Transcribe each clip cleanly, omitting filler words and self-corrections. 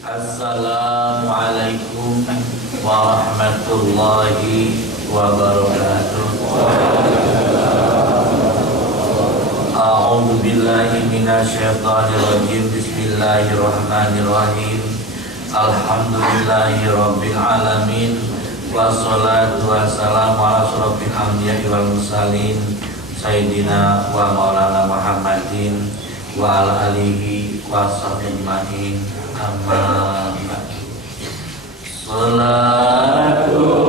Assalamualaikum warahmatullahi wabarakatuh. A'udzu billahi minasyaitonir rajim. Bismillahirrahmanirrahim. Alhamdulillahirabbil alamin. Wassalatu wassalamu ala asyrofil anbiya'i wal mursalin sayyidina wa maulana Muhammadin wa ala alihi wa sahbihi ajmain. Amma ba'du. Salatu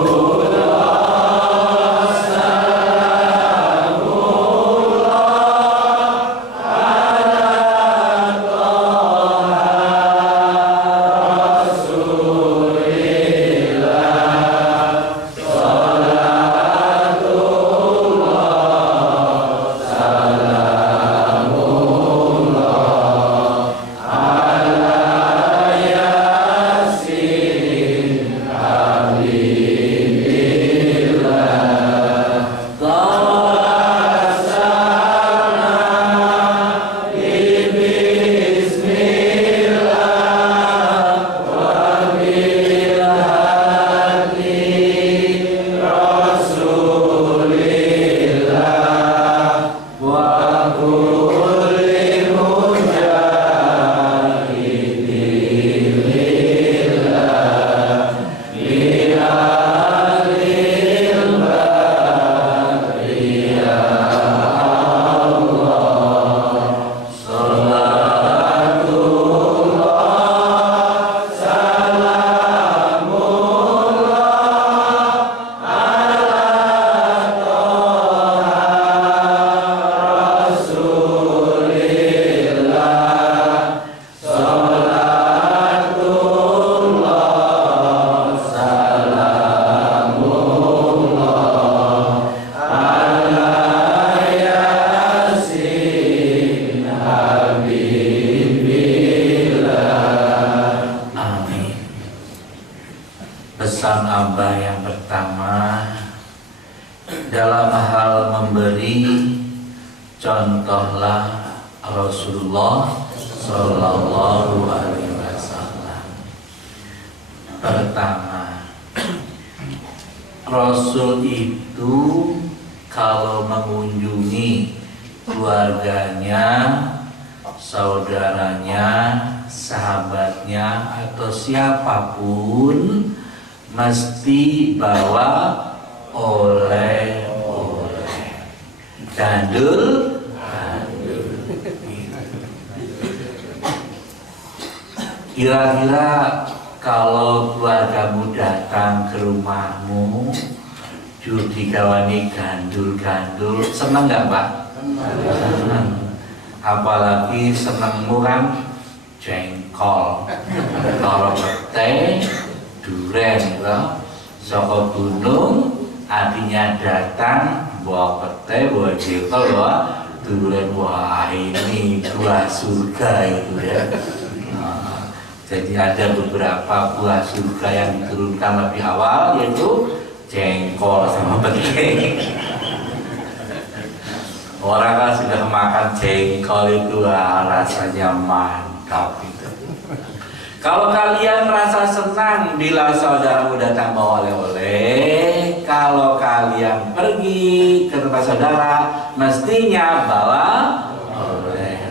pesan Abah yang pertama dalam hal memberi, contohlah Rasulullah Sallallahu Alaihi Wasallam. Pertama, Rasul itu kalau mengunjungi keluarganya, saudaranya, sahabatnya atau siapapun mesti bawa oleh-oleh, gandul. Kira-kira kalau keluargamu datang ke rumahmu digawani gandul-gandul, seneng nggak Pak? Seneng. Apalagi senengmu kan jengkol, kalau pete, duren, saka gunung, artinya datang bawa pete, bawa jengkol, bawa duren. Wah, ini buah surga itu ya. Jadi ada beberapa buah surga yang diturunkan lebih awal, yaitu jengkol sama pete. Orang kan sudah makan jengkol itu rasanya mantap itu. Kalau kalian merasa senang bila saudaramu datang bawa oleh-oleh, kalau kalian pergi ke tempat saudara, mestinya bawa oleh-oleh.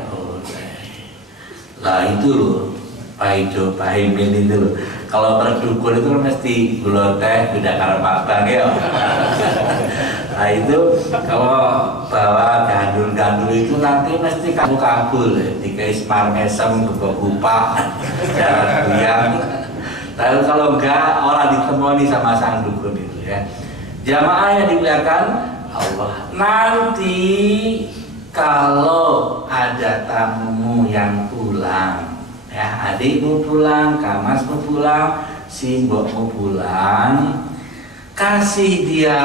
Lah itu loh, Pak Ijo, Pak Imin itu loh. Kalau berdukun itu mesti gula teh, beda karo Pak Bang ya. Nah itu kalau bawa gandul-gandul itu nanti mesti kamu kabul ya. Dikai semar mesem, gupa-gupa, jalan buyang. Tapi kalau enggak, orang ditemani sama sang dukun itu ya. Jamaah yang dimuliakan Allah. Nanti kalau ada tamumu yang pulang, ya, adikmu pulang, kamasmu pulang, si mbokmu pulang, kasih dia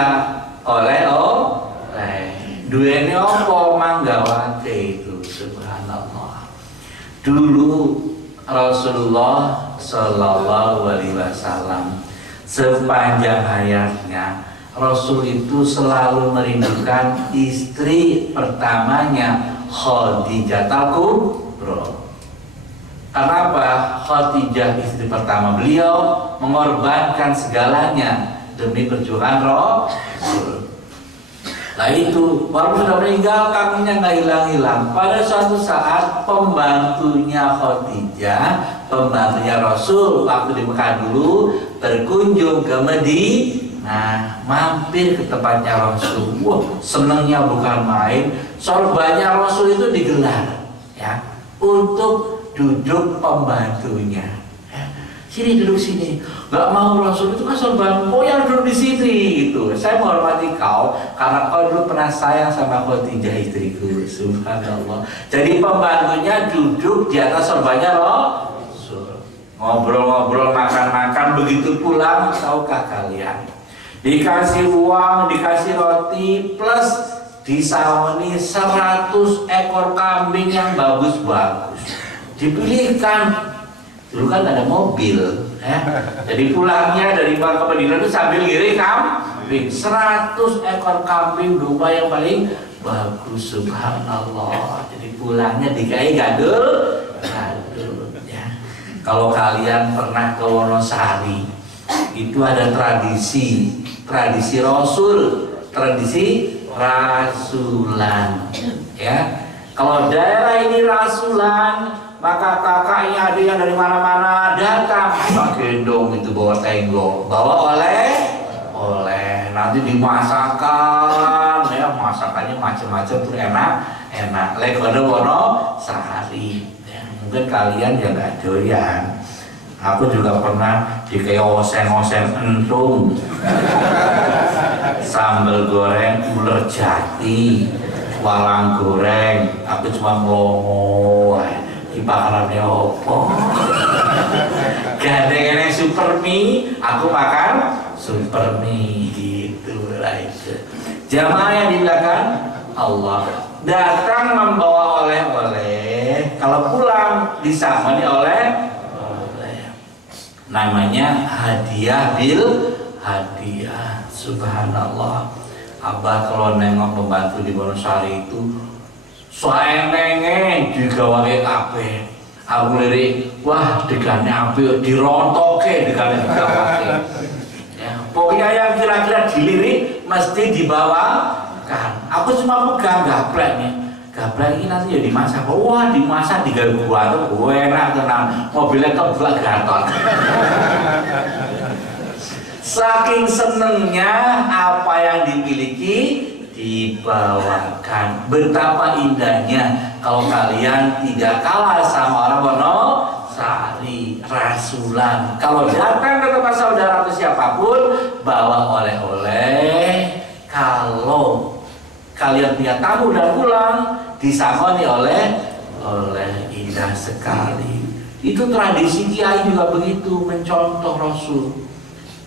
oleh-oleh. Duene apa manggawate itu, subhanallah. Dulu Rasulullah Sallallahu Alaihi Wasallam sepanjang hayatnya, Rasul itu selalu merindukan istri pertamanya, Khadijah Kubra. Karena apa? Khadijah istri pertama beliau mengorbankan segalanya demi perjuangan Rasul. Nah itu, walaupun sudah meninggal, kangennya nggak hilang-hilang. Pada suatu saat pembantunya Khadijah, pembantunya Rasul waktu di Mekah dulu berkunjung ke Madinah, mampir ke tempatnya Rasul. Wah, senangnya bukan main. Sorbannya Rasul itu digelar, ya, untuk duduk pembantunya. Sini duduk sini, nggak mau Rasul itu kan sorban, oh yang duduk di sini gitu. Saya menghormati kau karena kau dulu pernah sayang sama Khadijah istriku. Subhanallah. Jadi pembantunya duduk di atas sorbannya Rasul, ngobrol-ngobrol, makan-makan. Begitu pulang, tahukah kalian, dikasih uang, dikasih roti, plus disawani 100 ekor kambing yang bagus-bagus. Dipilihkan. Dulu kan ada mobil, ya. Jadi pulangnya dari Mekah ke Madinah itu sambil ngiring kambing, 100 ekor kambing domba yang paling bagus, subhanallah. Jadi pulangnya dikai gadul, ya. Kalau kalian pernah ke Wonosari, itu ada tradisi Rasul, tradisi rasulan, ya. Kalau daerah ini rasulan, maka kakaknya ada yang dari mana-mana datang, pakai gendong itu, bawa tenggo, bawa oleh nanti dimasakkan, ya, masakannya macam-macam tuh enak. Lekono Wonosari, ya, mungkin kalian yang nggak doyan. Aku juga pernah dikei oseng-oseng entung, sambal goreng ular jati, walang goreng. Aku cuma melongo. Bakarannya opo gandeng yang super mie, aku makan super mie gitu lah. Itu jamaah yang di belakang Allah datang membawa oleh-oleh, kalau pulang disamani oleh namanya hadiah bil hadiah. Subhanallah. Abah kalau nengok pembantu di Wonosari itu soenenge digawe kabeh. Aku lirik, wah degane apik dirontoke, degane digawake. Ya, pokoknya yang kira-kira dilirik mesti dibawakan. Aku cuma pegang gapleknya. Gaplek ini nanti ya dimasak. Wah, dimasak digawe buat enak tenan. Mobilnya keblak gatot. Saking senengnya apa yang dimiliki dibawakan. Betapa indahnya kalau kalian tidak kalah sama orang Wonosari, rasulan. Kalau datang ke tempat saudara atau siapapun, bawa oleh-oleh. Kalau kalian punya tamu dan pulang, disangoni oleh indah sekali. Itu tradisi kiai juga begitu, mencontoh Rasul.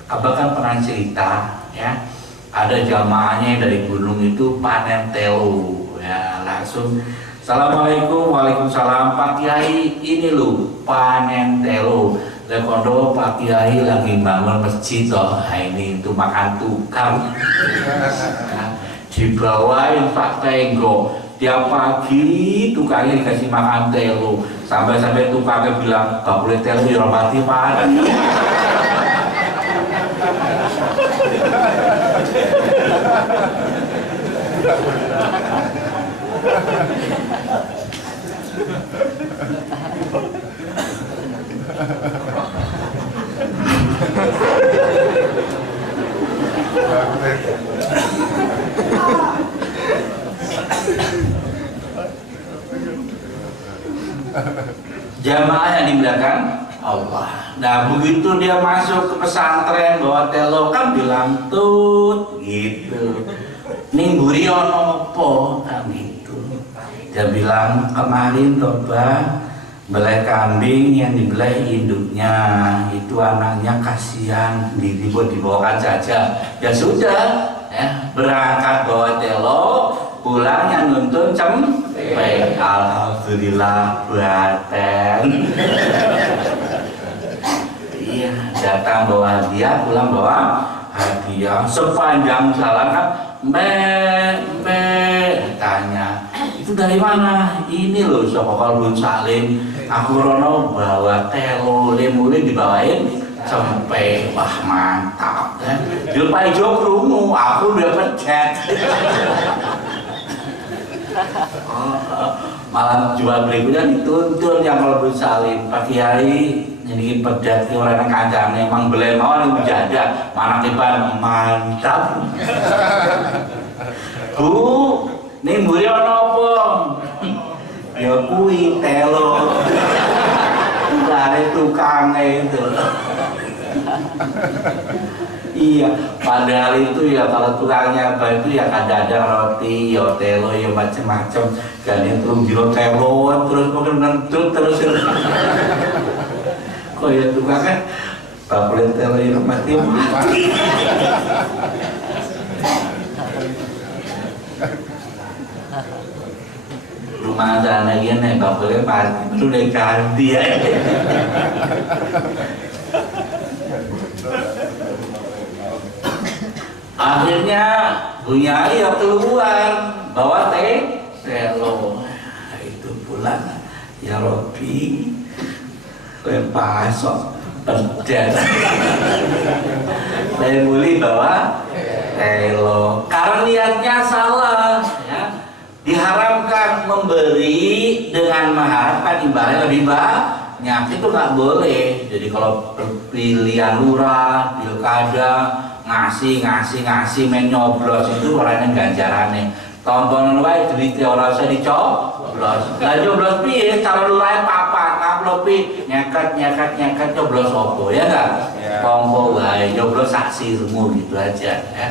Abah kan pernah cerita, ya. Ada jamaahnya dari gunung itu panen telo, ya, langsung assalamualaikum, waalaikumsalam, Pak Kiai, ini lu panen telo. Lekondo Pak Kiai lagi bangun masjid toh, nah, ini untuk makan tukang. Nah, dibawain Pak Tenggo, tiap pagi tukangnya dikasih makan telo, sampai tukangnya bilang gak boleh telo ya mati mati. Jamaah yang di belakang Allah. Nah begitu dia masuk ke pesantren bawa telo kan bilang tut gitu. Ning mburi ono apa kan gitu. Dia bilang kemarin coba belai kambing yang dibelai induknya itu anaknya kasihan dibawakan saja. Ya sudah, ya, berangkat bawa telo, pulangnya nuntun cempek. Alhamdulillah buatan. Iya, datang bawa hadiah, pulang bawa hadiah. Sepanjang jalan kan tanya, itu dari mana? Ini loh saka Kolbun Salim. Aku rono bawa telo lemule dibawain sampai wah mantap kan. Dia Pak Ijo krungu, aku udah pecat. Malam jual berikutnya dituntun yang Kolbun Salim Pak Kiai ini pedat orang kancane emang belen mawon menjaga mana kiban mantap. Bu, ini mburi ana apa? Ya kuwi telo. Lare tukange itu. Iya, padahal itu ya kalau tukangnya apa itu ya kadang-kadang roti, ya telo, ya macam-macam. Dan itu jiro telo terus mungkin nentut terus. Kok ya tukang kan bapak telo yang mati. Rumah sana gini bapaknya mati itu udah ganti ya. Akhirnya punya ya keluar bawa telo. Nah, itu pulang ya Robi pasok pedas. Saya mulai bawa telo karena niatnya salah ya. Diharamkan memberi dengan mengharapkan imbalannya lebih banyak, itu nggak boleh. Jadi kalau pilihan lurah, pilkada ngasih main nyoblos itu orangnya ganjarannya. Tontonan wae duit ora usah dicoblos. Lah nyoblos piye? Cara lurah papat, ngaplopi nyekat nyoblos opo ya enggak? Tompo wae nyoblos saksirmu gitu aja ya.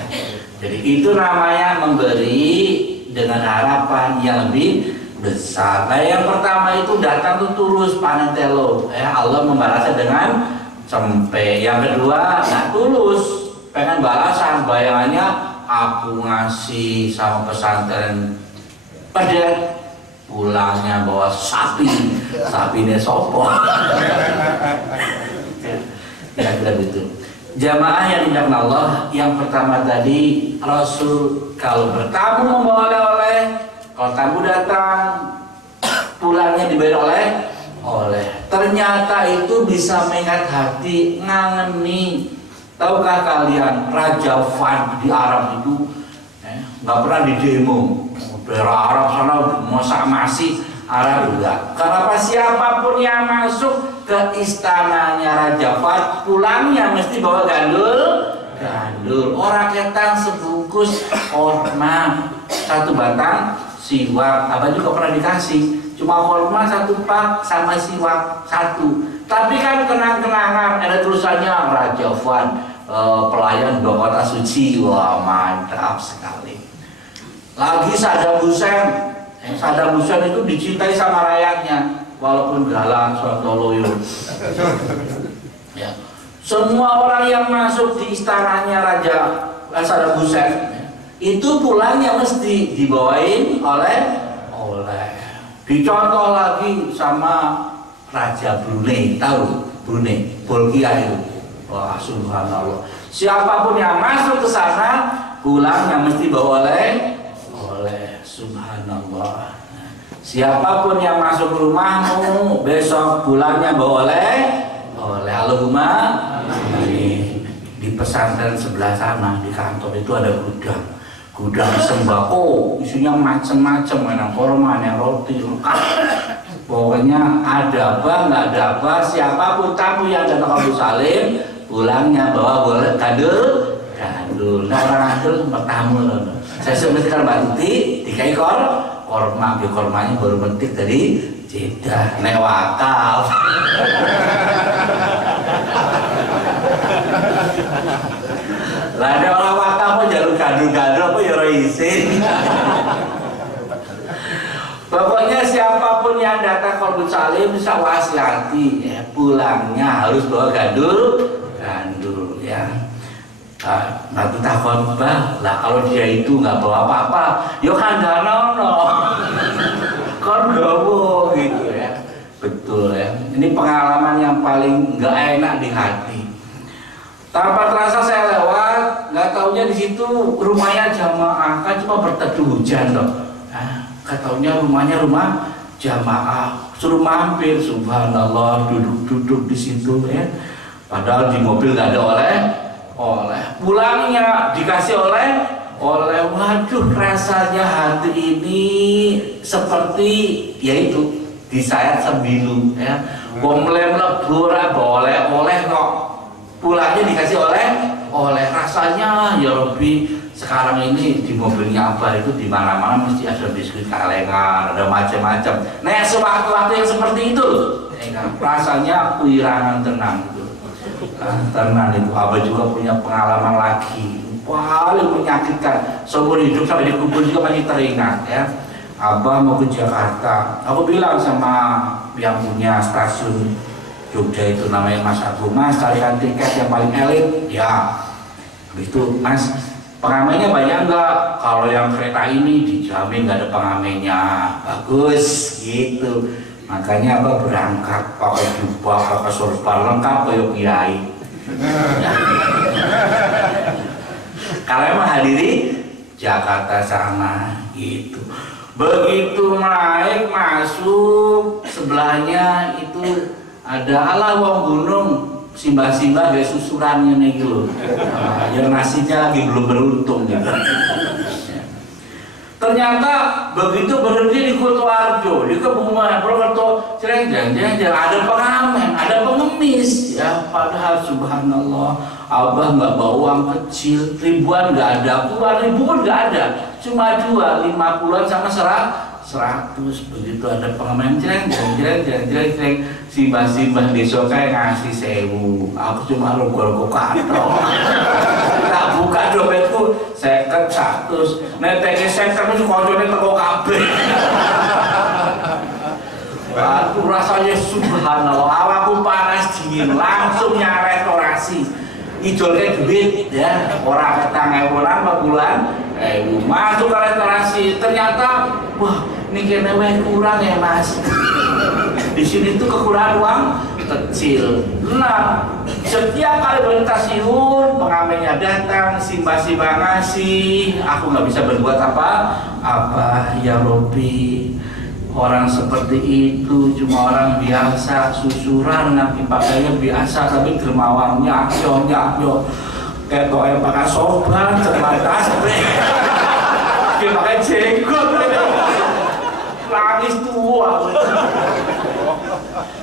Jadi itu namanya memberi dengan harapan yang lebih besar. Nah yang pertama itu datang tuh tulus panen telo, Allah membalasnya dengan cempe. Yang kedua nggak tulus, pengen balasan, bayangannya aku ngasih sama pesantren pedet, pulangnya bawa sapi ini sopo. Ya begitu. Jamaah yang dimuliakan Allah, yang pertama tadi Rasul kalau bertamu membawa oleh-oleh, kalau tamu datang pulangnya dibayar oleh. Ternyata itu bisa mengingat hati, ngangeni. Tahukah kalian Raja Van di Arab itu nggak pernah di demo. Daerah Arab sana masak masih Arab juga. Kenapa siapapun yang masuk ke istananya Raja Fat pulangnya mesti bawa gandul. Orang ketang sebungkus korma, satu batang siwak, apa juga pernah dikasih. Cuma korma satu pak sama siwak satu. Tapi kan kenang-kenangan ada tulisannya Raja Fat pelayan dua kota suci. Wah mantap sekali. Lagi Saddam Hussein itu dicintai sama rakyatnya walaupun galak sontoloyo. Ya. Semua orang yang masuk di istananya Raja Saddam Hussein itu pulangnya mesti dibawain oleh. Dicontoh lagi sama Raja Brunei, tahu Brunei, Bolkiah itu. Wah subhanallah. Siapapun yang masuk ke sana pulangnya mesti bawa oleh. Subhanallah. Siapapun yang masuk ke rumahmu besok pulangnya bawa oleh. Allahumma amin. Di pesantren sebelah sana di kantor itu ada gudang sembako, isinya macam-macam, ada korma, ada roti lengkap. Pokoknya ada apa nggak ada apa, siapapun tamu yang datang ke Kolbun Salim pulangnya bawa boleh gandul. Nah orang ngandul sempat tamu loh. Saya sebenarnya Mbak Tuti dikai kormanya baru mentik dari Jeddah newakal. Lah ada orang wakaf mau jalur gandul apa ya isin. Pokoknya siapapun yang datang Kolbun Salim bisa wasiati ya, pulangnya harus bawa gandul ya. Nanti takon bah lah kalau dia itu nggak bawa apa-apa yo kandanono kon gowo gitu ya. Betul ya, ini pengalaman yang paling nggak enak di hati. Tanpa terasa saya lewat, nggak taunya di situ rumahnya jamaah kan cuma berteduh hujan loh. katanya rumahnya rumah jamaah, suruh mampir, subhanallah, duduk-duduk di situ ya. Padahal di mobil nggak ada oleh, pulangnya dikasih oleh, waduh rasanya hati ini seperti yaitu disayat sembilu ya. Wong lebur boleh kok, pulangnya dikasih oleh rasanya ya Robbi. Sekarang ini di mobilnya Abah itu di mana-mana mesti ada biskuit kalengan, ada macam-macam. Nah, sewaktu-waktu yang seperti itu, rasanya kehilangan tenang itu. Tenang itu. Abah juga punya pengalaman lagi, paling menyakitkan. Seumur hidup sampai dikubur juga masih teringat ya. Abah mau ke Jakarta, aku bilang sama yang punya stasiun Jogja itu namanya Mas Agung, Mas carikan tiket yang paling elit ya. Habis itu Mas, pengamennya banyak enggak? Kalau yang kereta ini dijamin nggak ada pengamennya, bagus gitu. Makanya apa berangkat pakai jubah, pakai sorban lengkap kayak kiai. Kalau menghadiri Jakarta sana gitu. Begitu naik masuk sebelahnya itu ada ala wong gunung. Simbah-simbah kayak susurannya nih gitu. Yang nasinya lagi belum beruntung gitu. Ternyata begitu berhenti di Kutoarjo, di Kebumen, Purwokerto, jangan ada pengamen, ada pengemis ya. Padahal subhanallah, Abah nggak bawa uang kecil, ribuan nggak ada, puluhan ribu pun nggak ada, cuma 50-an sama 100. Begitu ada pengamen jreng simbah-simbah desa kayak ngasih 1000, aku cuma rogo-rogo kantong. Tak buka dompetku 50, 100, neteke 50 koncone teko kabeh. Aku rasanya subhanallah, awakku panas dingin, langsung nyari restorasi. Idolnya duit ya, orang ketang ewonan bulan, masuk ke restorasi, ternyata wah ini kayaknya kurang ya Mas. Di sini tuh kekurangan uang kecil. Nah, setiap kali berstasiun pengamennya datang, simbah-simbah ngasih, aku nggak bisa berbuat apa ya Robbi. Orang seperti itu cuma orang biasa, susuran nanti pakainya biasa tapi dermawannya yo kayak yang pakai sorban, terbatas dia pakai jenggot, nangis tua.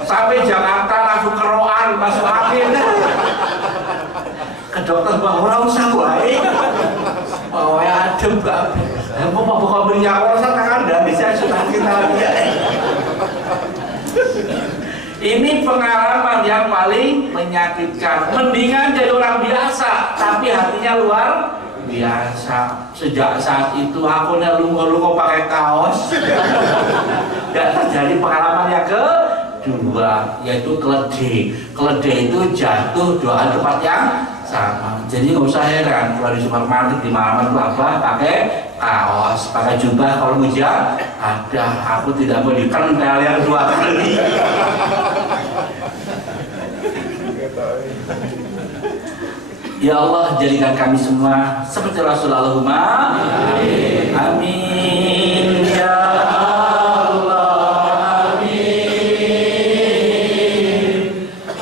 Sampai Jakarta langsung keroan, masuk angin. Ke dokter bahwa usah wae, bahwa adem banget. Mau buka minyak orang tangan dan bisa sudah kita lihat. Ini pengalaman yang paling menyakitkan. Mendingan jadi orang biasa, tapi hatinya luar biasa. Sejak saat itu aku lungo-lungo pakai kaos. Dan terjadi pengalaman yang kedua, yaitu keledai. Keledai itu jatuh doa tempat yang sama. Jadi nggak usah heran kalau di supermarket di mana itu apa pakai kaos, pakai jubah kalau hujan ada. Aku tidak mau dikentel yang 2 kali. Ya Allah, jadikan kami semua seperti Rasulullah. Amin. Amin ya Allah. Amin.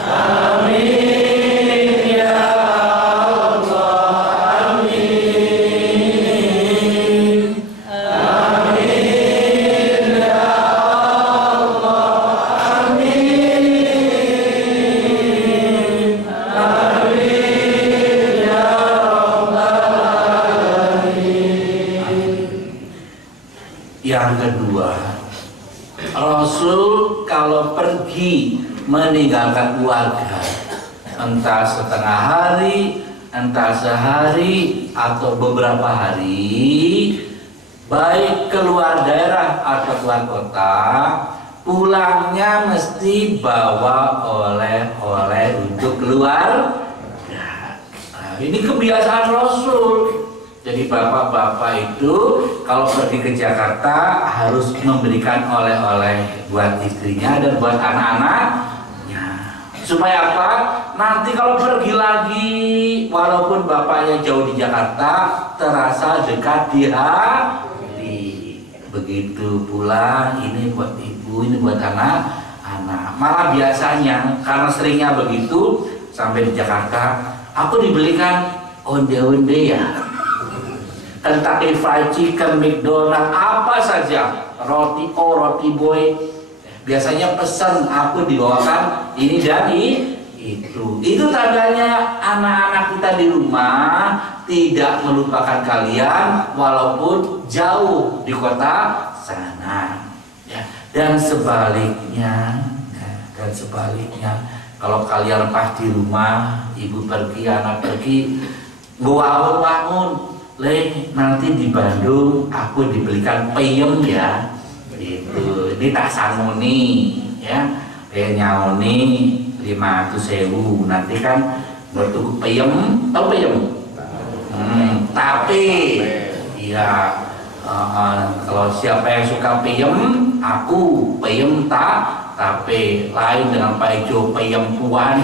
Amin ya Allah. Amin. Amin ya Allah. Amin. Amin ya Yang kedua, Rasul kalau pergi meninggalkan keluarga, entah setengah hari, entah sehari, atau beberapa hari, baik keluar daerah atau keluar kota, pulangnya mesti bawa oleh-oleh untuk keluar. Nah, ini kebiasaan Rasul. Jadi bapak-bapak itu kalau pergi ke Jakarta harus memberikan oleh-oleh buat istrinya dan buat anak-anaknya. Supaya apa? Nanti kalau pergi lagi, walaupun bapaknya jauh di Jakarta, terasa dekat di hati. Begitu pula ini buat ibu, ini buat anak-anak. Malah biasanya karena seringnya begitu, sampai di Jakarta aku dibelikan onde-onde ya, Kentucky Fried Chicken, McDonald, apa saja, roti roti boy. Biasanya pesan aku dibawakan ini dan itu. Itu tandanya anak-anak kita di rumah tidak melupakan kalian walaupun jauh di kota sana. Ya. Dan sebaliknya, kalau kalian pas di rumah, ibu pergi, anak pergi, gua bangun, nanti di Bandung aku dibelikan peyem ya. Itu, ini tak sanuni ya, nyauni 500.000. Nanti kan bertuku peyem, tahu peyem? Tapi ya kalau siapa yang suka peyem, aku peyem tak. Tapi lain dengan Pak Ijo peyem puan.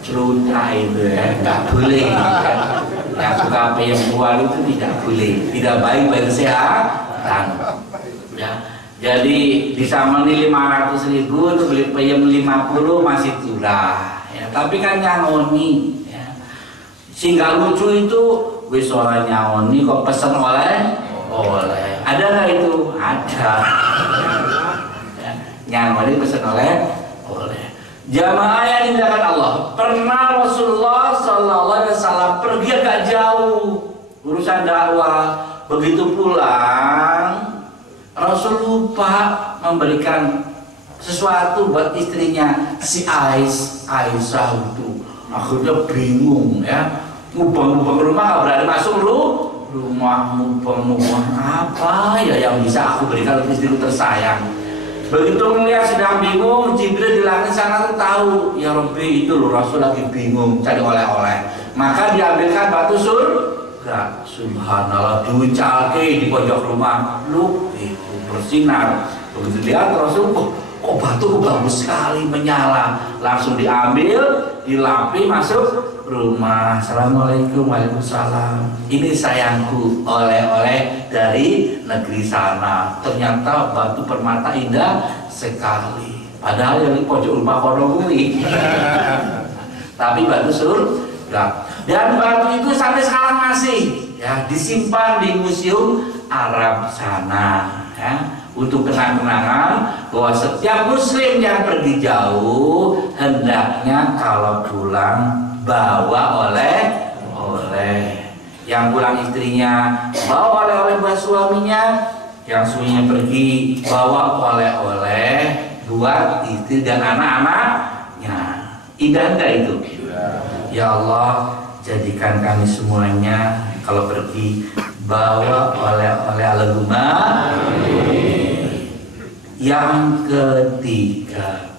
Ceruta itu ya, nggak boleh kan? Yang suka peyem puan itu tidak boleh, tidak baik bagi kesehatan ya. Jadi bisa meni 500.000 untuk beli peyem 50 masih curah ya. Tapi kan nyangoni ya. Sehingga lucu itu wis ora nyangoni kok pesen oleh. Ada nggak itu? Ada. Ya, nyangoni pesen oleh. Jamaah yang dimuliakan Allah. Pernah Rasulullah Sallallahu Alaihi Wasallam pergi agak jauh urusan dakwah. Begitu pulang, Rasul lupa memberikan sesuatu buat istrinya si Aisyah itu. Akhirnya bingung ya. Mubang-mubang rumah nggak berani masuk rumah, mubang apa ya yang bisa aku berikan untuk istriku tersayang. Begitu melihat sedang bingung, Jibril di langit sana tuh tahu, ya Rabbi itu loh Rasul lagi bingung cari oleh-oleh. Maka diambilkan batu surga. Subhanallah, diucalke di pojok rumah, lu itu bersinar. Begitu lihat Rasul, kok batu bagus sekali menyala. Langsung diambil, dilapi, masuk rumah. Assalamualaikum, waalaikumsalam. Ini sayangku, oleh-oleh dari negeri sana. Ternyata batu permata indah sekali. Padahal yang di pojok rumah Koroguli. Tapi batu surga. Dan batu itu sampai sekarang masih ya disimpan di museum Arab sana. Ya. Untuk kenang-kenangan bahwa setiap muslim yang pergi jauh hendaknya kalau pulang bawa oleh yang pulang istrinya bawa oleh buat suaminya, yang suaminya pergi bawa oleh buat istri dan anak-anaknya. Indah enggak itu? Ya Allah, jadikan kami semuanya kalau pergi bawa oleh Allahumma. Yang ketiga,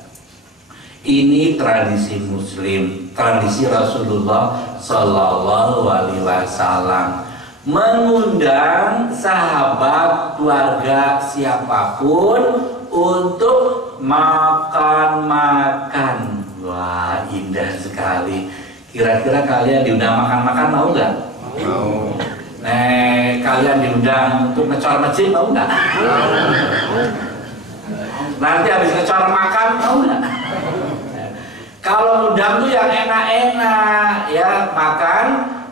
ini tradisi Muslim, tradisi Rasulullah Sallallahu Alaihi Wasallam, mengundang sahabat, keluarga, siapapun untuk makan-makan. Wah, indah sekali. Kira-kira kalian diundang makan-makan mau nggak? Mau. Kalian diundang untuk ngecor masjid mau nggak? Nanti habis ngecor makan mau nggak? Kalau undang tuh yang enak-enak ya,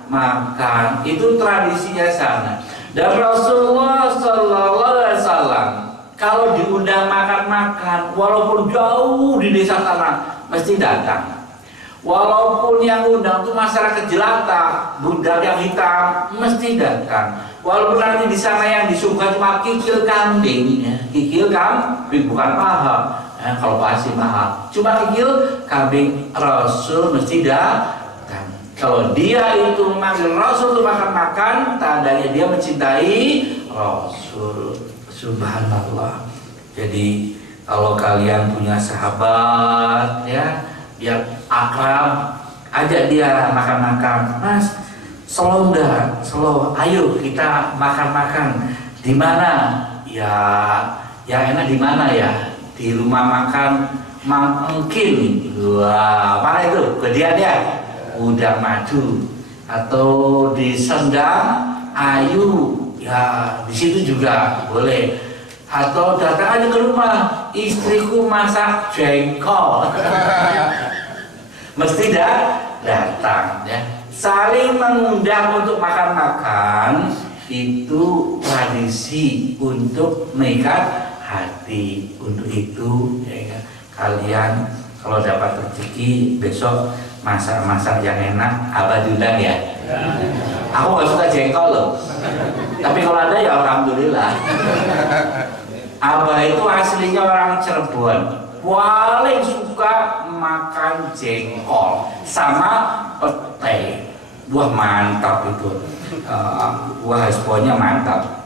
makan itu tradisinya sana. Dan Rasulullah Sallallahu Alaihi Wasallam kalau diundang makan-makan, walaupun jauh di desa sana mesti datang. Walaupun yang undang tuh masyarakat jelata, budak yang hitam mesti datang. Walaupun nanti di sana yang disuguhkan cuma kikil kambing, ya. Kikil kambing bukan paha. Kalau pasti mahal, cuma kikil kambing, Rasul mesti datang. Kalau dia itu memanggil Rasul untuk makan-makan, tandanya dia mencintai Rasul. Subhanallah. Jadi kalau kalian punya sahabat ya, biar akrab, ajak dia makan-makan. Mas, slow enggak? Slow. Ayo kita makan-makan. Di mana? Ya, yang enak di mana ya? Di rumah makan mungkin. Wah, mana itu? Kedian ya? Udang Madu. Atau di Sendang Ayu, ya di situ juga boleh. Atau datang aja ke rumah, istriku masak jengkol. Mesti datang ya. Saling mengundang untuk makan-makan itu tradisi untuk mengikat hati. Untuk itu ya, kalian kalau dapat rezeki besok masak-masak yang enak, Abah diundang ya. Aku gak suka jengkol loh, tapi kalau ada ya alhamdulillah. Abah itu aslinya orang Cirebon, paling suka makan jengkol sama pete. Wah mantap itu, wah responnya mantap.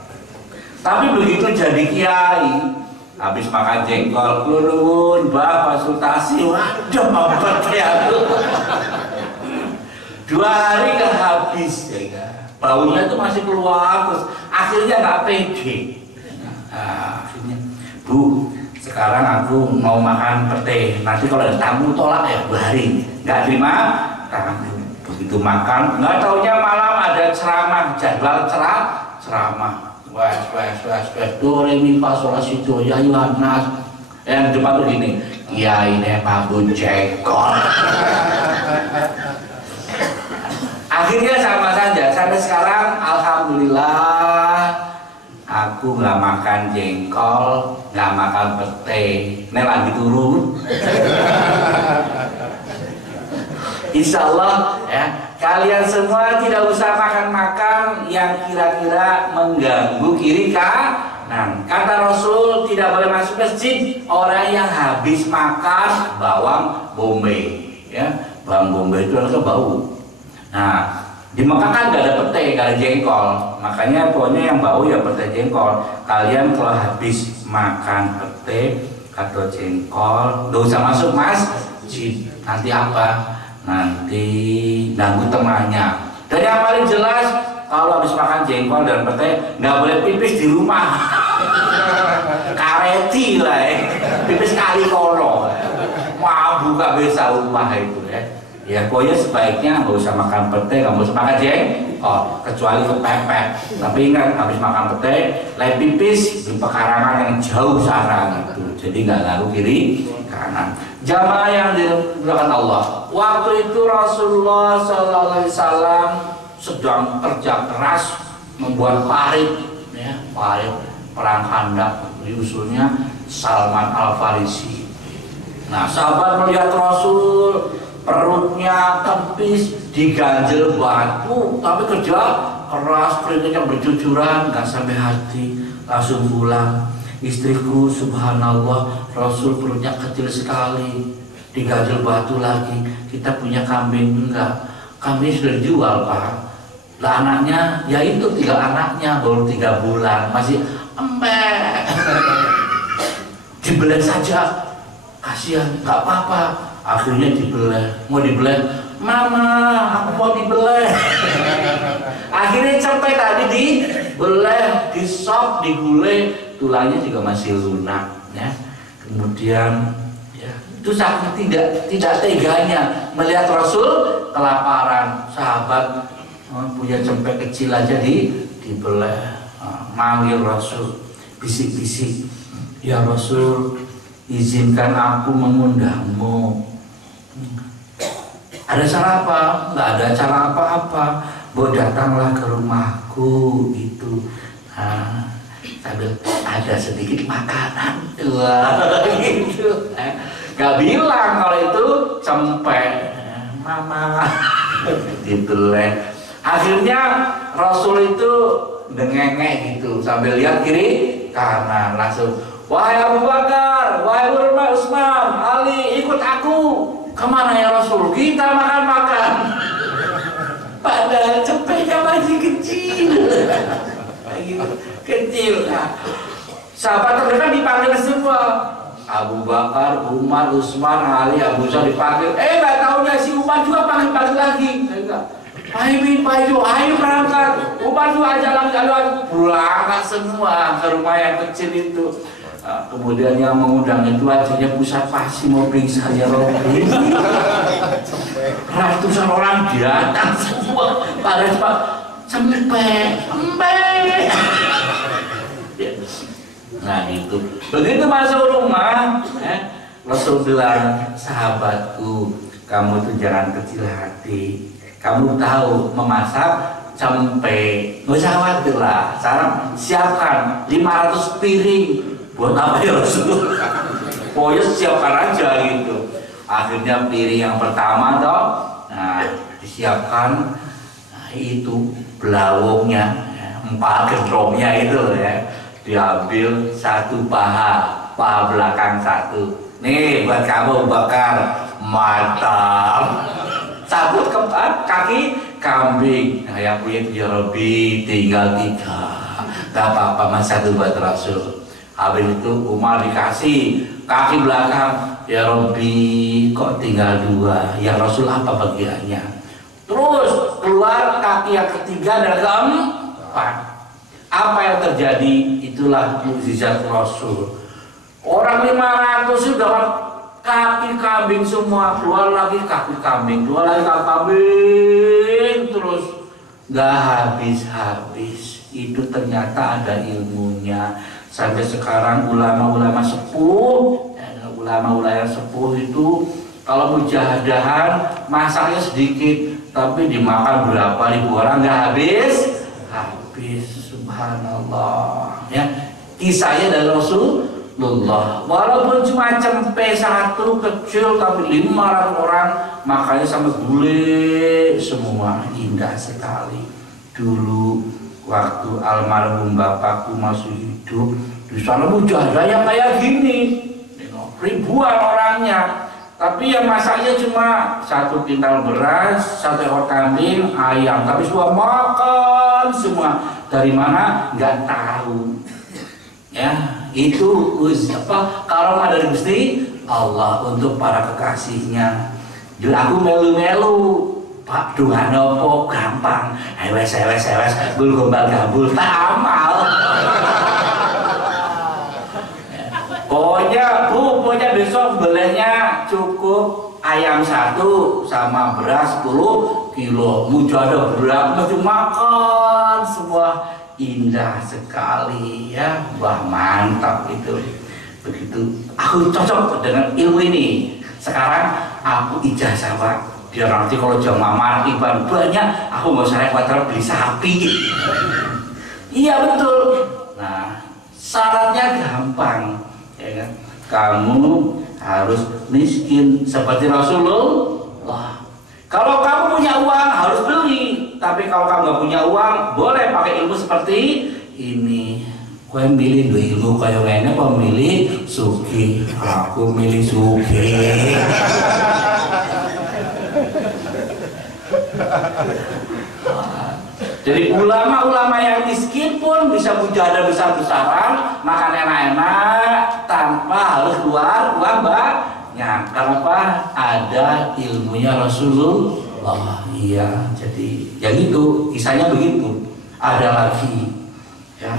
Tapi begitu jadi kiai, habis makan jengkol, kulun, bah, konsultasi, waduh pete aku. 2 hari gak habis, ya, baunya itu masih keluar, terus akhirnya nggak pede. Nah, akhirnya, Bu, sekarang aku mau makan pete, nanti kalau ada tamu tolak ya 2 hari, nggak terima tamu. Begitu makan, nggak taunya malam ada ceramah, jadwal ceramah. Wes, do re mi fa sol la si do ya Yohanes. Yang depan tuh gini, ya ini mabuk jengkol. Akhirnya sama saja, sampai sekarang alhamdulillah aku nggak makan jengkol, nggak makan pete. Ini lagi turun. Insya Allah ya, kalian semua tidak usah makan-makan yang kira-kira mengganggu kiri kanan. Kata Rasul tidak boleh masuk masjid orang yang habis makan bawang bombay. Ya, bawang bombay itu adalah bau. Nah, di Mekah kan gak ada pete, gak ada jengkol. Makanya pokoknya yang bau ya pete jengkol. Kalian kalau habis makan pete atau jengkol, gak usah masuk masjid. Nanti apa? Nanti ganggu temannya. Dan yang paling jelas, kalau habis makan jengkol dan pete nggak boleh pipis di rumah. Kareti lah ya, pipis kali kono. Mau buka bisa rumah itu ya. Ya pokoknya sebaiknya nggak usah makan pete, nggak usah makan jengkol, kecuali kepepet. Tapi ingat, habis makan pete, lagi pipis di pekarangan yang jauh sana gitu. Jadi nggak ngaruh kiri kanan. Jamaah yang dimuliakan Allah, waktu itu Rasulullah SAW sedang kerja keras membuat parit, ya, parit perang Khandaq, diusulnya Salman Al Farisi. Nah, sahabat melihat Rasul perutnya kempis, diganjel batu, tapi kerja keras, keringetnya bercucuran, nggak sampai hati, langsung pulang. Istriku, subhanallah, Rasul perutnya kecil sekali, diganjel batu lagi. Kita punya kambing enggak? Kambing sudah dijual, Pak. Lah anaknya, ya itu 3 anaknya, baru 3 bulan, masih empek. Dibelah saja, kasihan, nggak apa-apa. Akhirnya dibelah, mau dibelah, Mama, aku mau dibelah. Akhirnya sampai tadi dibelah, disop, digulai. Tulangnya juga masih lunak ya. Kemudian ya, itu saking tidak teganya melihat Rasul kelaparan. Sahabat punya cempek kecil aja dibelah, manggil Rasul, bisik-bisik, ya Rasul, izinkan aku mengundangmu. Ada cara apa? Nggak ada cara apa-apa. Datanglah ke rumahku itu. Nah, sambil ada sedikit makanan, wah gitu. Gak bilang kalau itu cempek, Mama, gitu lah. Akhirnya Rasul itu dengengek gitu sambil lihat kiri kanan, langsung, wahai Abu Bakar, wahai Umar, Utsman, Ali, ikut aku. Kemana ya Rasul? Kita makan-makan. Padahal cempeknya masih kecil. Kecil. Nah, sahabat terdekat dipanggil semua, Abu Bakar, Umar, Utsman, Ali, Abu Bakar dipanggil. Nggak tahunya si Umar juga panggil lagi. Ayo berangkat. Umar juga jalan-jalan, berangkat semua ke rumah yang kecil itu. Nah, kemudian yang mengundang itu akhirnya pusat pasti mau pingsan ya Robi. Ratusan orang datang semua pada cempe. Nah itu, begitu masuk rumah, Rasul bilang, sahabatku, kamu tuh jangan kecil hati. Kamu tahu memasak cempe, nggak usah khawatir lah. Sekarang siapkan 500 piring. Buat apa ya Rasul? Pokoknya siapkan aja gitu. Akhirnya piring yang pertama toh, nah disiapkan, nah, itu belawongnya, 4 gendrongnya itu ya. Diambil 1 paha belakang 1. Nih buat kamu bakar, mantap. 1 kaki kambing. Nah yang punya ya Rabbi tinggal 3. Gak apa-apa mas, 1 buat Rasul. Habis itu Umar dikasih kaki belakang. Ya Rabbi kok tinggal 2. Ya Rasul apa bagiannya? Terus keluar kaki yang ketiga dan keempat. Apa yang terjadi? Itulah mukjizat Rasul. Orang 500 sudah kaki kambing semua, keluar lagi kaki kambing, keluar lagi kaki kambing, terus nggak habis-habis. Itu ternyata ada ilmunya. Sampai sekarang ulama-ulama sepuh, ulama-ulama sepuh itu kalau mujahadahan masaknya sedikit, tapi dimakan berapa ribu orang nggak habis. Subhanallah ya, kisahnya dari Rasulullah. Walaupun cuma cempe 1 kecil tapi 500 orang makanya sampai gulai semua. Indah sekali. Dulu waktu almarhum bapakku masih hidup, di sana mujahadah yang kayak gini, ribuan orangnya. Tapi yang masaknya cuma 1 kintal beras, 1 ekor kambing, ayam. Tapi semua makan semua. Dari mana? Nggak tahu. Ya, itu karomah dari Gusti Allah untuk para kekasihnya. Jadi aku melu-melu, Pak Tuhan opo gampang. Hewes, gul gombal gambul tak amal. Pokoknya besok belenya cukup ayam 1 sama beras 10 kilo. Mujahadah berapa macam makan semua. Indah sekali ya. Wah mantap itu. Begitu aku cocok dengan ilmu ini. Sekarang aku ijazah Pak. Biar nanti kalau jamaah ibadah banyak, aku nggak usah repot beli sapi. Iya betul. Nah syaratnya gampang ya kan? Kamu harus miskin seperti Rasulullah. Kalau kamu punya uang harus beli. Tapi kalau kamu nggak punya uang, boleh pakai ilmu seperti ini. Kue milih ilmu kayak gini, kau milih suki. Aku milih suki. Jadi ulama-ulama yang miskin pun bisa mujahadah besar-besaran, makan enak-enak tanpa harus keluar uang banyak. Kenapa? Ada ilmunya Rasulullah. Iya, jadi yang itu kisahnya begitu. Ada lagi, ya.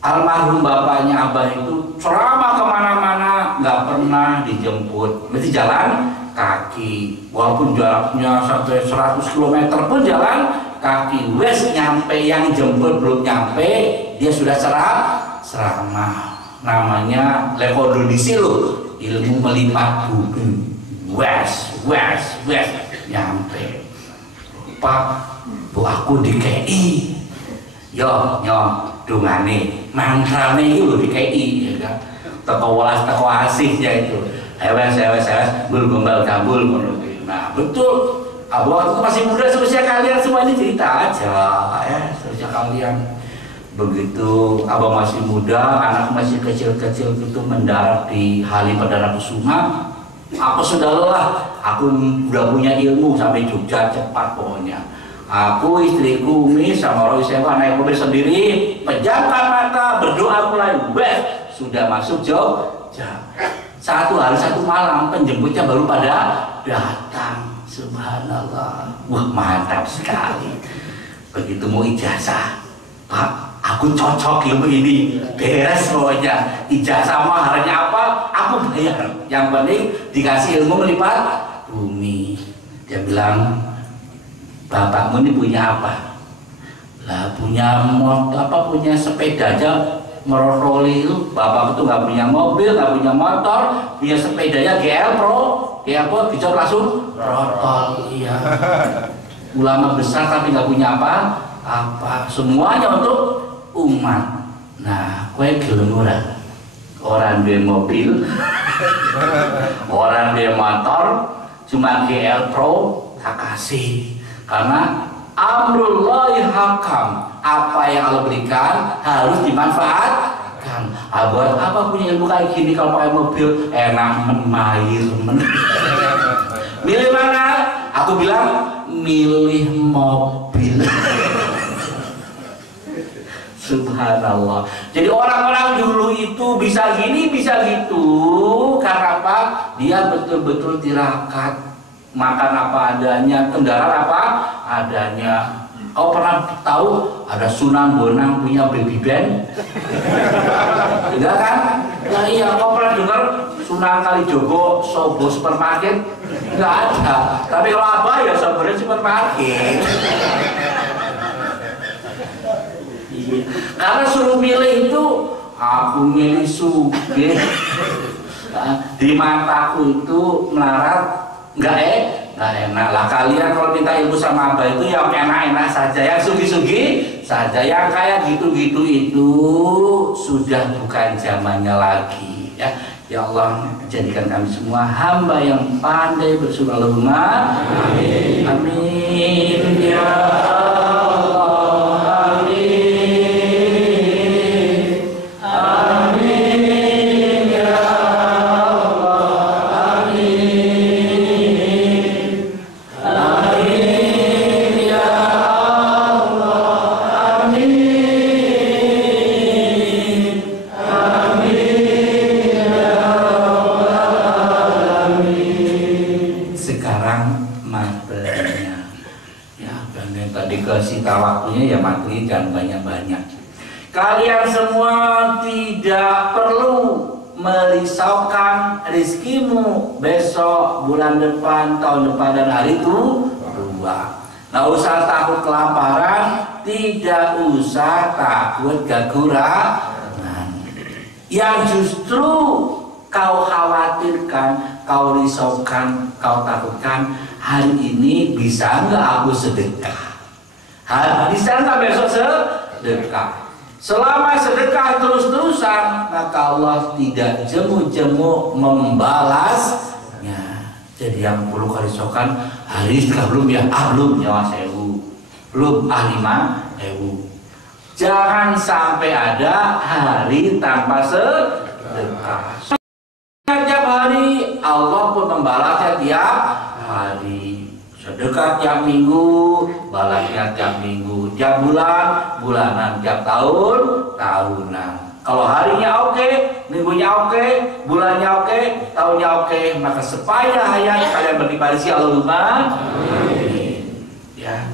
Almarhum bapaknya Abah itu ceramah kemana-mana, nggak pernah dijemput, mesti jalan kaki. Walaupun jaraknya sampai 100 km pun jalan kaki. Wes nyampe, yang jemput belum nyampe, dia sudah ceramah. Namanya lekondisi loh, ilmu melipat bumi. Wes nyampe. Pak, bu aku di KI. Yo dungane, mantrane itu loh di KI, ya kan? Teko welas, teko asihnya itu. Hewes, bul gombal gambul. Nah betul. Abah itu masih muda seusia kalian semua, ini cerita aja ya, seusia kalian. Begitu Abah masih muda, anak masih kecil-kecil itu mendarat di Halim Perdana Kusuma. Aku sudah lelah, aku udah punya ilmu sampai Jogja cepat pokoknya. Aku, istriku, Umi, sama Roy Sewa naik mobil sendiri, pejamkan mata, berdoa mulai. Sudah masuk Jogja. 1 hari 1 malam penjemputnya baru pada datang. Subhanallah. Wah mantap sekali. Begitu mau ijazah, Pak, aku cocok ilmu ini, beres pokoknya. Ijazah maharnya apa? Aku bayar. Yang penting dikasih ilmu melipat bumi. Dia bilang, bapakmu ini punya apa? Lah punya punya sepeda aja meroroli itu. Bapak itu nggak punya mobil, nggak punya motor, punya sepedanya GL Pro, kayak apa? Dicop langsung protol. Iya. Ulama besar tapi nggak punya apa, semuanya untuk umat. Nah, kue gelem ora? Orang dia mobil, orang dia motor, cuma GL Pro tak kasih. Karena amrullahi hakam, apa yang Allah berikan harus dimanfaatkan. Buat apa punya ilmu kayak gini kalau pakai mobil enak menmair milih mana? Aku bilang milih mobil. Subhanallah. Jadi orang-orang dulu itu bisa gini, bisa gitu. Karena apa? Dia betul-betul tirakat. Makan apa adanya, kendaraan apa adanya. Kau pernah tahu ada Sunan Bonang punya baby band? Enggak kan? Ya iya, kau pernah dengar Sunan Kalijogo Sobo supermarket? Enggak ada. Tapi kalau apa ya sebenarnya supermarket. Karena suruh milih itu, aku milih Sugih. Di mataku itu melarat, nggak enak lah. Kalian kalau minta ilmu sama Abah itu yang enak-enak saja, yang sugi-sugi saja, yang kayak gitu-gitu itu sudah bukan zamannya lagi. Ya Allah, jadikan kami semua hamba yang pandai bersyukur. Allahumma amin. Amin ya Allah. Waktunya ya materi dan banyak-banyak. Kalian semua tidak perlu merisaukan rizkimu besok, bulan depan, tahun depan dan hari itu dua. Nggak usah takut kelaparan, tidak usah takut kekurangan. Yang justru kau khawatirkan, kau risaukan, kau takutkan, hari ini bisa nggak aku sedekah? Bisa nggak besok sedekah? Selama sedekah terus-terusan, maka Allah tidak jemu-jemu membalasnya. Jadi yang perlu risaukan, hari sedekah belum ya? Belum nyawa sewu, belum 5.000. Jangan sampai ada hari tanpa sedekah. Setiap hari Allah pun membalasnya tiap hari. Sedekah tiap minggu, balasnya tiap minggu, tiap bulan, bulanan, tiap tahun, tahunan. Kalau harinya oke, minggunya oke, bulannya oke, tahunnya oke, maka sepanjang hayat kalian beribadah Allahumma amin. Ya,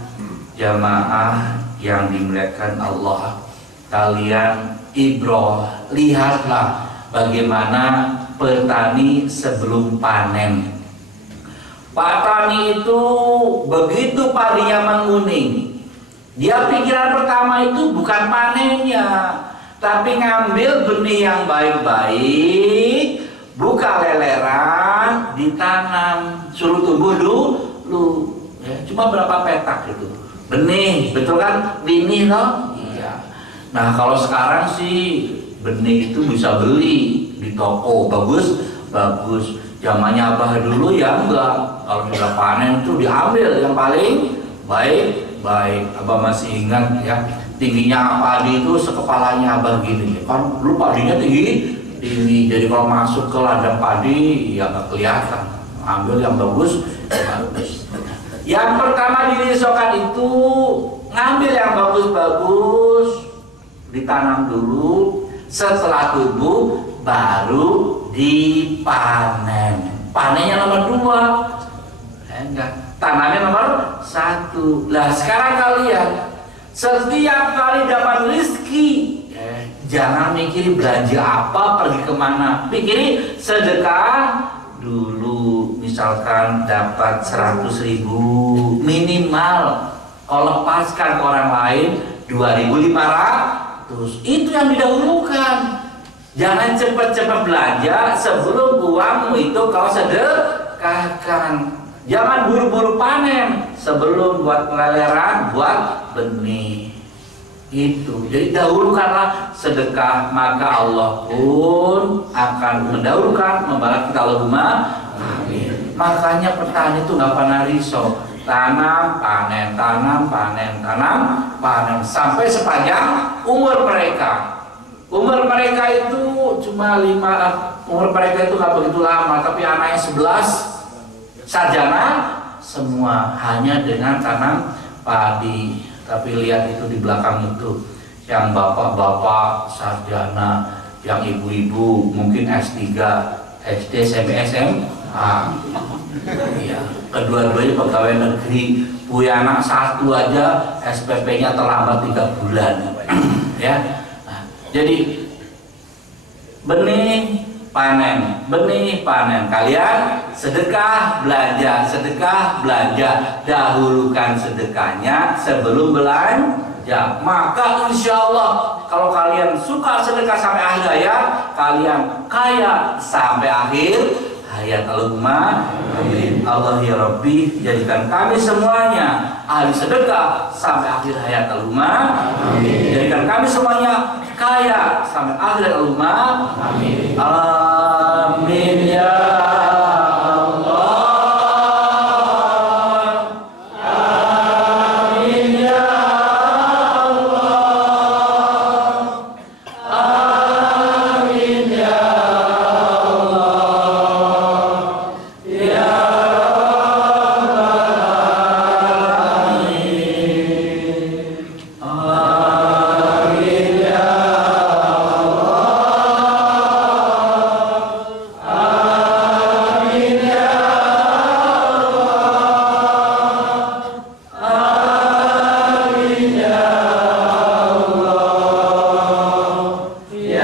jamaah yang dimuliakan Allah, kalian ibroh, lihatlah bagaimana petani sebelum panen. Pak Tani itu begitu padinya menguning, dia pikiran pertama itu bukan panennya, tapi ngambil benih yang baik-baik, buka leleran, ditanam, suruh tumbuh dulu. Ya, cuma berapa petak itu benih, betul kan? Benih loh. Iya. Nah kalau sekarang sih benih itu bisa beli di toko, bagus. Zamannya Abah dulu ya enggak. Kalau sudah panen itu diambil yang paling baik. Abah masih ingat ya, tingginya padi itu sekepalanya Abah gini. Kan dulu padinya tinggi. Jadi kalau masuk ke ladang padi ya nggak kelihatan. Ambil yang bagus. Yang pertama dirisaukan itu ngambil yang bagus-bagus, ditanam dulu. Setelah tumbuh baru dipanen. Panennya nomor 2. Enggak. Tanamnya nomor 1. Lah sekarang kalian setiap kali dapat rezeki, jangan mikirin belanja apa, pergi kemana. Pikirin sedekah dulu. Misalkan dapat 100.000 minimal, kau lepaskan ke orang lain 2.500. Itu yang didahulukan. Jangan cepat-cepat belanja sebelum uangmu itu kau sedekahkan. Jangan buru-buru panen sebelum buat peleleran, buat benih. Itu. Jadi dahulukanlah sedekah, maka Allah pun akan mendahulukan membalas kita. Allahumma amin. Makanya petani itu nggak pernah risau. Tanam, panen, tanam, panen, tanam, panen sampai sepanjang umur mereka. Umur mereka itu cuma 5, umur mereka itu nggak begitu lama, tapi anaknya 11 sarjana semua hanya dengan tanam padi. Tapi lihat itu di belakang itu, yang bapak-bapak sarjana, yang ibu-ibu mungkin S3, SD, SMP, SMA. Ya, kedua-duanya pegawai negeri. Punya anak satu aja SPP-nya terlambat 3 bulan. Ya. Nah, jadi benih panen, benih panen. Kalian sedekah belanja, sedekah belanja. Dahulukan sedekahnya sebelum belanja. Maka insya Allah kalau kalian suka sedekah sampai akhir hayat, kalian kaya sampai akhir hayat. Allahumma amin. Allah ya Rabbi, jadikan kami semuanya ahli sedekah sampai akhir hayat. Allahumma amin. Jadikan kami semuanya kaya sampai akhir. Allahumma amin. Amin ya Allah. Amin ya Allah. Amin ya Allah. Ya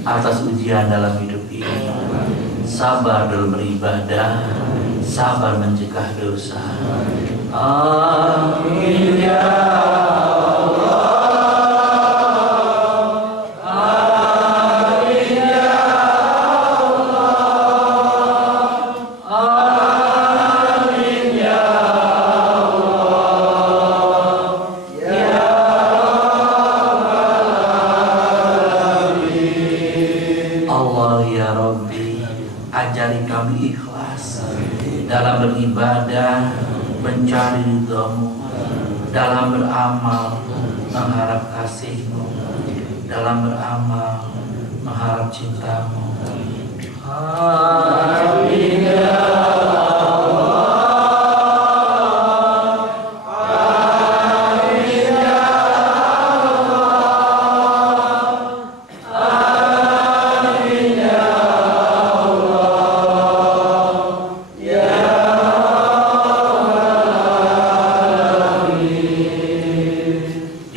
atas ujian dalam hidup ini, sabar dalam beribadah, sabar mencegah dosa. Amin ya Allah. Amin ya Allah. Amin ya Allah. Ya Allah ya Rabbi, ajari kami ikhlas dalam beribadah, mencari ridhamu, dalam beramal mengharap kasih-Mu, dalam beramal mengharap cinta-Mu. Amin ya Allah. Amin ya Allah. Amin ya Allah. Ya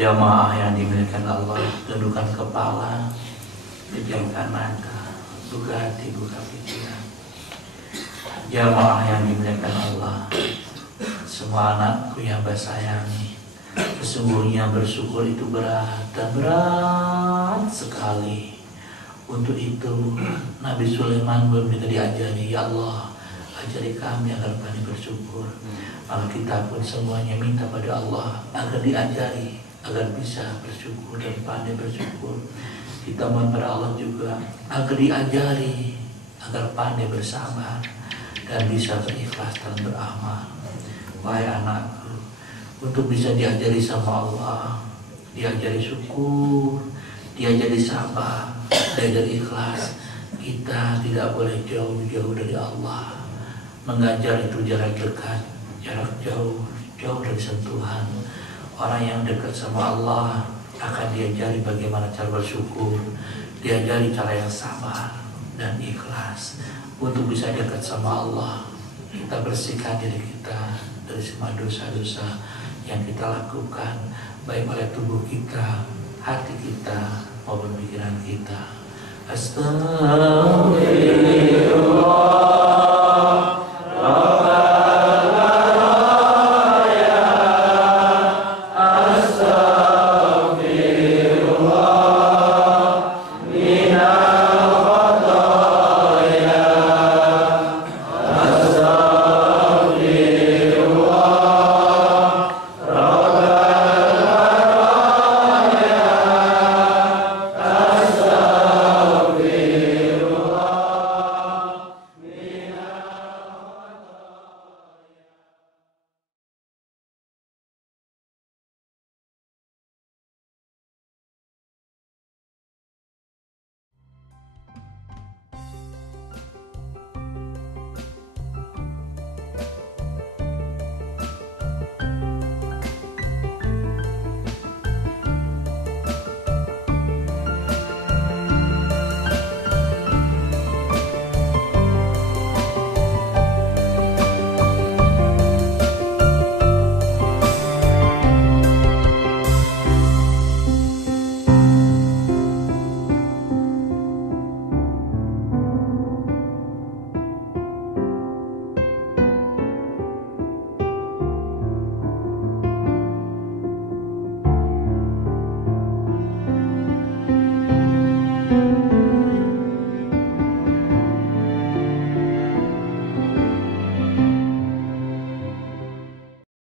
jamaah yang dimuliakan Allah, tundukkan kepala, pejamkan mata, buka hati, buka pikiran. Jamaah yang dimuliakan Allah, semua anakku yang bersayangi, sesungguhnya bersyukur itu berat dan berat sekali. Untuk itu Nabi Sulaiman meminta diajari, ya Allah, ajari kami agar pandai bersyukur. Maka kita pun semuanya minta pada Allah agar diajari, agar bisa bersyukur dan pandai bersyukur. Kita mohon pada Allah juga agar diajari, agar pandai bersabar dan bisa berikhlas dan beramal. Wahai anakku, untuk bisa diajari sama Allah, diajari syukur, diajari sabar, diajari ikhlas, kita tidak boleh jauh-jauh dari Allah. Mengajar itu jarak dekat, jarak jauh, jauh dari sentuhan. Orang yang dekat sama Allah akan diajari bagaimana cara bersyukur, diajari cara yang sabar dan ikhlas. Untuk bisa dekat sama Allah, kita bersihkan diri kita dari semua dosa-dosa yang kita lakukan, baik oleh tubuh kita, hati kita, maupun pikiran kita. Astagfirullah.